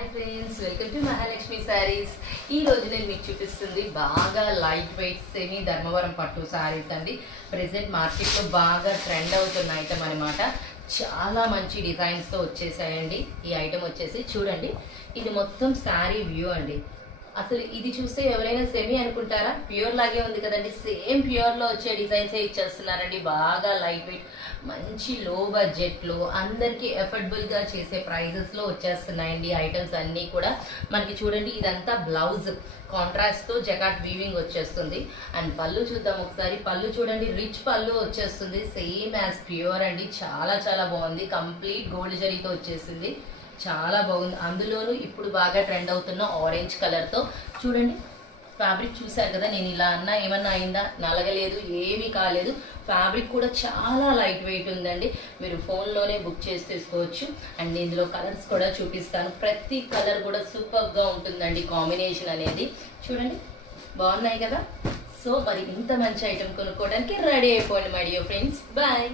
Hi friends, welcome to Mahalakshmi saris. ఈ రోజు నేను మీకు చూపిస్తుంది బాగా లైట్ వెయిట్ సెమీ ధర్మవరం పట్టు శారీస్ అండి. ప్రెసెంట్ మార్కెట్లో బాగా ట్రెండ్ అవుతున్న ఐటమ్ అనమాట. చాలా మంచి డిజైన్స్తో వచ్చేసాయండి. ఈ ఐటమ్ వచ్చేసి చూడండి, ఇది మొత్తం శారీ వ్యూ అండి. అసలు ఇది చూస్తే ఎవరైనా సెమీ అనుకుంటారా? ప్యూర్ లాగే ఉంది కదండి. సేమ్ ప్యూర్లో వచ్చే డిజైన్సే ఇచ్చేస్తున్నారండి. బాగా లైట్ వెయిట్, మంచి లో బడ్జెట్లో అందరికీ ఎఫర్డబుల్గా చేసే ప్రైజెస్లో వచ్చేస్తున్నాయండి ఐటమ్స్ అన్నీ కూడా. మనకి చూడండి, ఇదంతా బ్లౌజ్ కాంట్రాస్ట్తో జకాట్ వీవింగ్ వచ్చేస్తుంది. అండ్ పళ్ళు చూద్దాం ఒకసారి. పళ్ళు చూడండి, రిచ్ పళ్ళు వచ్చేస్తుంది, సేమ్ యాజ్ ప్యూర్ అండి. చాలా చాలా బాగుంది. కంప్లీట్ గోల్డ్ జరీతో వచ్చేసింది, చాలా బాగుంది. అందులోనూ ఇప్పుడు బాగా ట్రెండ్ అవుతున్న ఆరెంజ్ కలర్తో చూడండి. ఫ్యాబ్రిక్ చూసారు కదా, నేను ఇలా అన్నా ఏమన్నా అయిందా? నలగలేదు, ఏమీ కాలేదు. ఫ్యాబ్రిక్ కూడా చాలా లైట్ వెయిట్ ఉందండి. మీరు ఫోన్లోనే బుక్ చేసి తీసుకోవచ్చు. అండ్ ఇందులో కలర్స్ కూడా చూపిస్తాను. ప్రతి కలర్ కూడా సూపర్గా ఉంటుందండి. కాంబినేషన్ అనేది చూడండి, బాగున్నాయి కదా. సో మరి ఇంత మంచి ఐటమ్ కొనుక్కోవడానికి రెడీ అయిపోండి మై డియర్ ఫ్రెండ్స్. బాయ్.